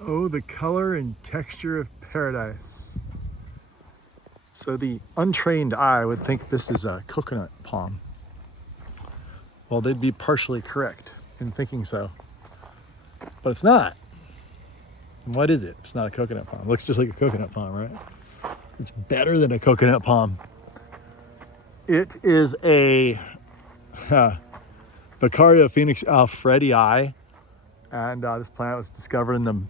Oh, the color and texture of paradise. So the untrained eye would think this is a coconut palm. Well, they'd be partially correct in thinking so, but it's not. And what is it? It's not a coconut palm. It looks just like a coconut palm, right? It's better than a coconut palm. It is a Becaria phoenix alfredii, and this plant was discovered in the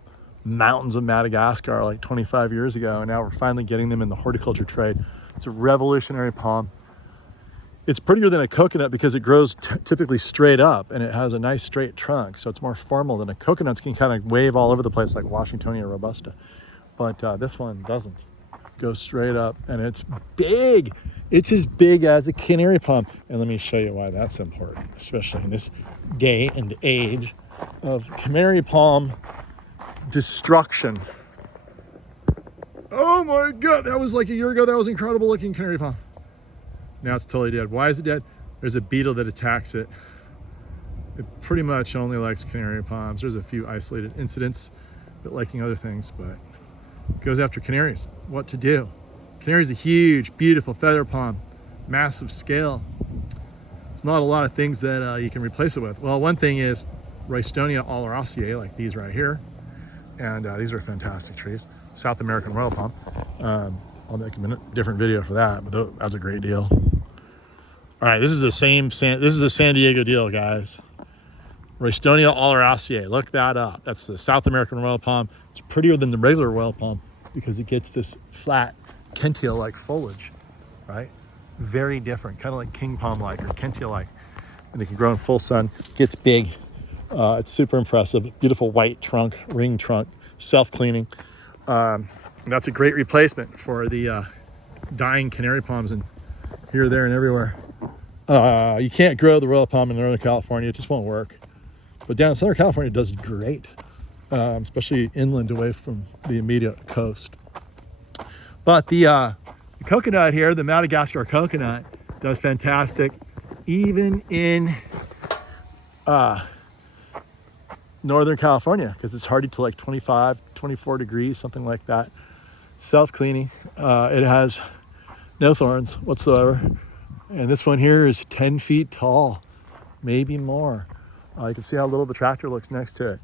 mountains of Madagascar like 25 years ago, and now we're finally getting them in the horticulture trade. It's a revolutionary palm. It's prettier than a coconut because it grows typically straight up, and it has a nice straight trunk, so it's more formal than a coconut. Can kind of wave all over the place like Washingtonia robusta, but this one doesn't. Go straight up, and it's big. It's as big as a canary palm, and let me show you why that's important, especially in this day and age of canary palm destruction. Oh my god, that was like a year ago. That was incredible looking canary palm. Now it's totally dead. Why is it dead? There's a beetle that attacks it. It pretty much only likes canary palms. There's a few isolated incidents but liking other things, but it goes after canaries. What to do? Canary's a huge, beautiful feather palm, massive scale. There's not a lot of things that you can replace it with. Well, one thing is Roystonia oleracea, like these right here, and these are fantastic trees. South American royal palm. I'll make a different video for that, but that's a great deal. All right, this is the San Diego deal, guys. Roystonia oleracea, look that up. That's the South American royal palm. It's prettier than the regular royal palm because it gets this flat Kentia-like foliage, right? Very different, kind of like king palm-like or Kentia-like. And it can grow in full sun, gets big. It's super impressive. Beautiful white trunk, ring trunk, self-cleaning. That's a great replacement for the dying canary palms and here, there, and everywhere. You can't grow the royal palm in Northern California. It just won't work. But down in Southern California, it does great, especially inland away from the immediate coast. But the coconut here, the Madagascar coconut, does fantastic, even in Northern California, because it's hardy to like 25, 24 degrees, something like that. Self-cleaning. It has no thorns whatsoever. And this one here is 10 feet tall, maybe more. You can see how little the tractor looks next to it.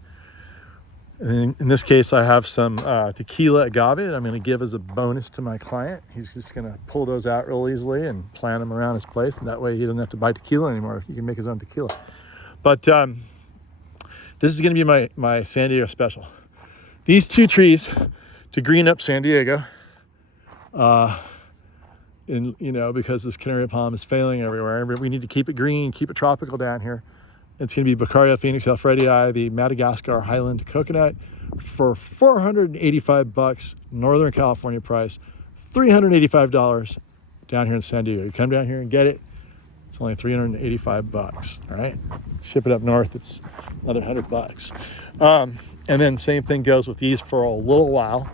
And in this case, I have some tequila agave that I'm going to give as a bonus to my client. He's just going to pull those out real easily and plant them around his place. And that way he doesn't have to buy tequila anymore. He can make his own tequila. But this is going to be my San Diego special. These two trees to green up San Diego, because this canary palm is failing everywhere. We need to keep it green, keep it tropical down here. It's going to be Becaria phoenix alfredii, the Madagascar Highland coconut, for $485, Northern California price, $385 down here in San Diego. You come down here and get it. It's only $385, all right? Ship it up north, it's another $100. And then same thing goes with these for a little while.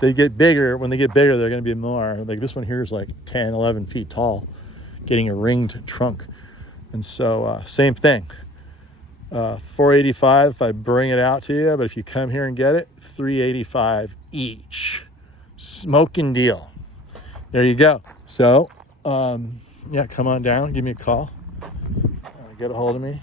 They get bigger. When they get bigger, they're going to be more. Like this one here is like 10, 11 feet tall, getting a ringed trunk. And so same thing. $485 if I bring it out to you, but if you come here and get it, $385 each. Smoking deal. There you go. So, yeah, come on down, give me a call, get a hold of me.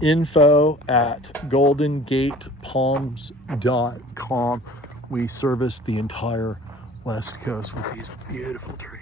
info@goldengatepalms.com. We service the entire West Coast with these beautiful trees.